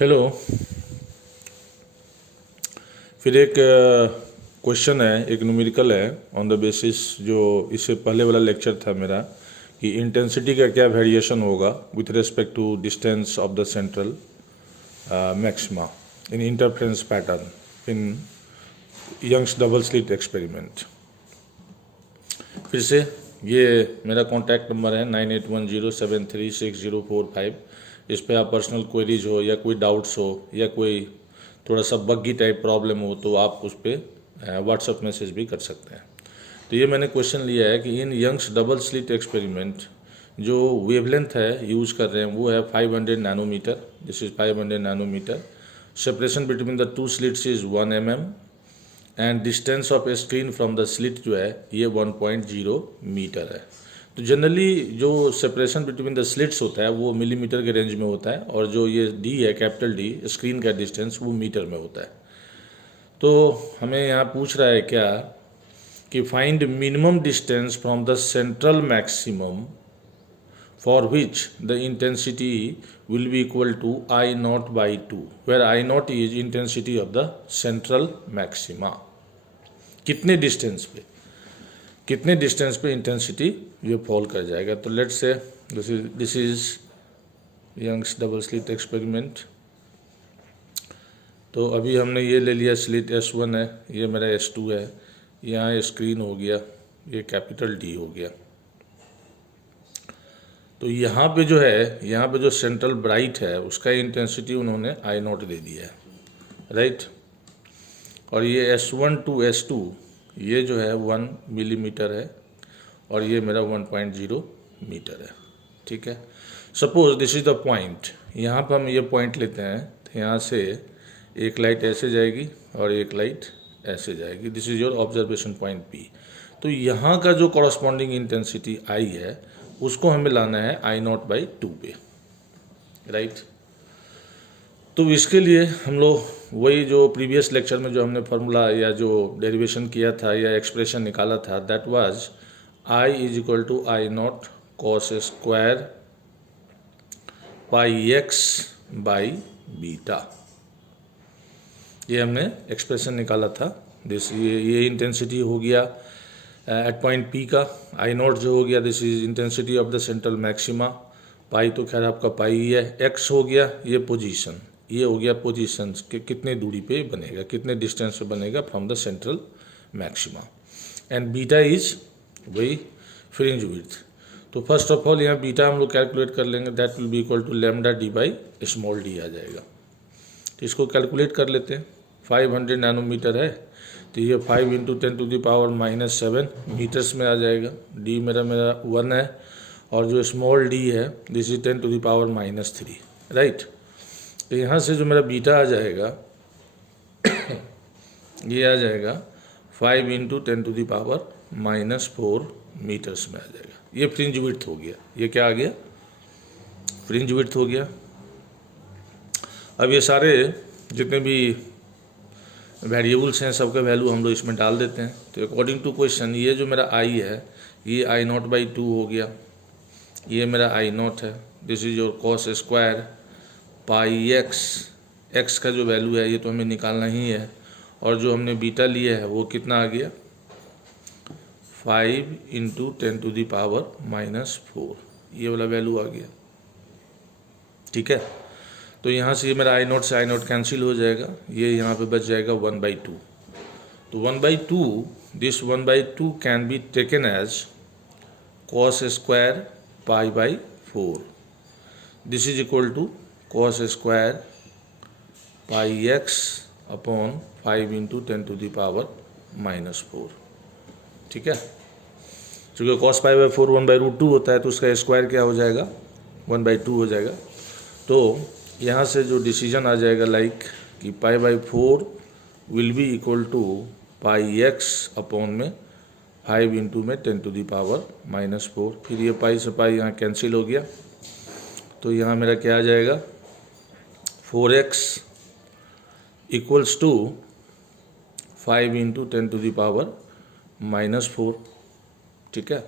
Hello. फिर एक question है, एक न्यूमेरिकल है ऑन द बेसिस जो इससे पहले वाला लेक्चर था मेरा कि इंटेंसिटी का क्या वेरिएशन होगा with respect to distance of the central maxima in interference pattern in Young's double slit experiment. फिर से ये मेरा कॉन्टैक्ट नंबर है 9810736045। इस पर आप पर्सनल क्वेरीज हो या कोई डाउट्स हो या कोई थोड़ा सा बग्गी टाइप प्रॉब्लम हो तो आप उस पर व्हाट्सअप मैसेज भी कर सकते हैं। तो ये मैंने क्वेश्चन लिया है कि in Young's double slit experiment जो वेवलेंथ है यूज़ कर रहे हैं वो है 500 nanometer. This is 500 nanometer. Separation between the two slits is 1 mm and distance of a screen from the slit जो है ये 1.0 मीटर है। तो जनरली जो सेपरेशन बिटवीन द स्लिट्स होता है वो मिलीमीटर के रेंज में होता है और जो ये डी है कैपिटल डी स्क्रीन का डिस्टेंस वो मीटर में होता है। तो हमें यहाँ पूछ रहा है क्या कि find minimum distance from the central maximum for which the intensity will be equal to I naught by 2, where I naught is intensity of the central maxima। कितने डिस्टेंस पे इंटेंसिटी ये फॉल कर जाएगा। तो let's say this is Young's double slit experiment. तो अभी हमने ये ले लिया स्लिट S1 है, ये मेरा S2 है, यहाँ स्क्रीन हो गया, ये कैपिटल D हो गया। तो यहाँ पे जो है, यहाँ पे जो सेंट्रल ब्राइट है उसका इंटेंसिटी उन्होंने आई नॉट दे दिया है, राइट। और ये S1 टू S2 ये जो है 1 मिलीमीटर है और ये मेरा 1.0 मीटर है, ठीक है। Suppose this is the point, यहाँ पर हम ये पॉइंट लेते हैं तो यहाँ से एक लाइट ऐसे जाएगी और एक लाइट ऐसे जाएगी। This is your observation point P। तो यहाँ का जो कॉरस्पॉन्डिंग इंटेंसिटी I है उसको हमें लाना है I नॉट बाई 2 पे, राइट। तो इसके लिए हम लोग वही जो प्रीवियस लेक्चर में जो हमने फार्मूला या जो डेरिवेशन किया था या एक्सप्रेशन निकाला था that was I is equal to I not cos square pi x by beta. ये हमने एक्सप्रेशन निकाला था। दिस ये इंटेंसिटी हो गया एट पॉइंट P का। आई नॉट जो हो गया this is intensity of the central maxima. Pi तो खैर आपका पाई ही है। x हो गया ये पोजीशन, ये हो गया पोजीशन के कितने दूरी पे बनेगा, कितने डिस्टेंस पे बनेगा from the central maxima. And beta is वही फ्रिंज विड्थ। तो फर्स्ट ऑफ ऑल यहाँ बीटा हम लोग कैलकुलेट कर लेंगे, that will be equal to lambda D by small d आ जाएगा। तो इसको कैलकुलेट कर लेते हैं। 500 नैनोमीटर है तो ये 5 into 10 to the power -7 meters में आ जाएगा। डी मेरा 1 है और जो स्मॉल डी है this is 10 to the power -3, right. तो यहाँ से जो मेरा बीटा आ जाएगा ये आ जाएगा 5 into 10 to the power -4 meters में आ जाएगा। ये फ्रिंज विड्थ हो गया। ये क्या आ गया? फ्रिंज विड्थ हो गया। अब ये सारे जितने भी वेरिएबल्स हैं सबका वैल्यू हम लोग इसमें डाल देते हैं। तो अकॉर्डिंग टू क्वेश्चन ये जो मेरा I है ये I नॉट बाई 2 हो गया, ये मेरा I नॉट है। This is your cos square pi x का जो वैल्यू है ये तो हमें निकालना ही है। और जो हमने बीटा लिया है वो कितना आ गया 5 इंटू 10 टू द पावर -4, ये वाला वैल्यू आ गया, ठीक है। तो यहाँ से ये मेरा आई नॉट से आई नॉट कैंसिल हो जाएगा, ये यहाँ पे बच जाएगा 1/2। तो 1/2 this 1/2 can be taken as cos square pi by 4। This is equal to cos square pi x upon 5 into 10 to the power -4, ठीक है। चूँकि कॉस पाई बाई 4 1/√2 होता है तो उसका स्क्वायर क्या हो जाएगा 1/2 हो जाएगा। तो यहाँ से जो डिसीजन आ जाएगा लाइक कि π/4 will be equal to pi x upon में 5 इंटू में 10 टू द पावर -4। फिर ये पाई से पाई यहाँ कैंसिल हो गया तो यहाँ मेरा क्या आ जाएगा 4x equals to 5 into 10 to the power -4, ठीक है।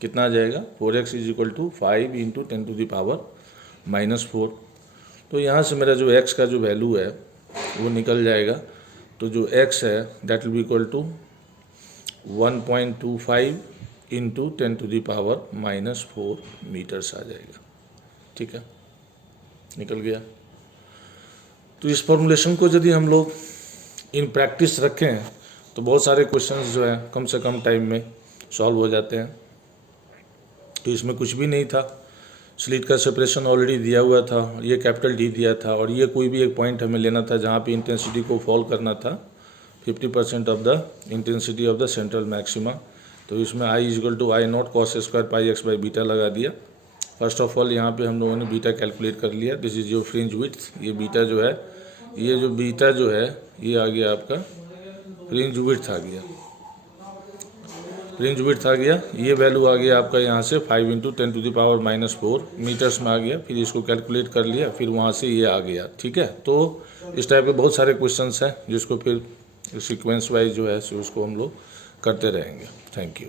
कितना आ जाएगा 4x is equal to 5 into 10 to the power -4। तो यहाँ से मेरा जो x का जो वैल्यू है वो निकल जाएगा। तो जो x है that will be equal to 1.25 into 10⁻⁻4 metres आ जाएगा। ठीक है, निकल गया। तो इस फॉर्मूलेशन को यदि हम लोग इन प्रैक्टिस रखें तो बहुत सारे क्वेश्चंस जो है कम से कम टाइम में सॉल्व हो जाते हैं। तो इसमें कुछ भी नहीं था, स्लिट का सेपरेशन ऑलरेडी दिया हुआ था, ये कैपिटल डी दिया था, और ये कोई भी एक पॉइंट हमें लेना था जहाँ पे इंटेंसिटी को फॉल करना था 50% of the intensity of the central maxima. तो इसमें I equal to I not cos square pi X by beta लगा दिया। फर्स्ट ऑफ ऑल यहाँ पे हम लोगों ने बीटा कैलकुलेट कर लिया। This is your fringe width. ये बीटा जो है, ये जो बीटा जो है ये आ गया आपका फ्रिंज विड्थ आ गया, फ्रिंज विड्थ आ गया। ये वैल्यू आ गया आपका यहाँ से 5 इंटू 10⁻⁻4 मीटर्स में आ गया। फिर इसको कैलकुलेट कर लिया, फिर वहाँ से ये आ गया। ठीक है, तो इस टाइप के बहुत सारे क्वेश्चंस हैं जिसको फिर सीक्वेंस वाइज जो है उसको हम लोग करते रहेंगे। Thank you.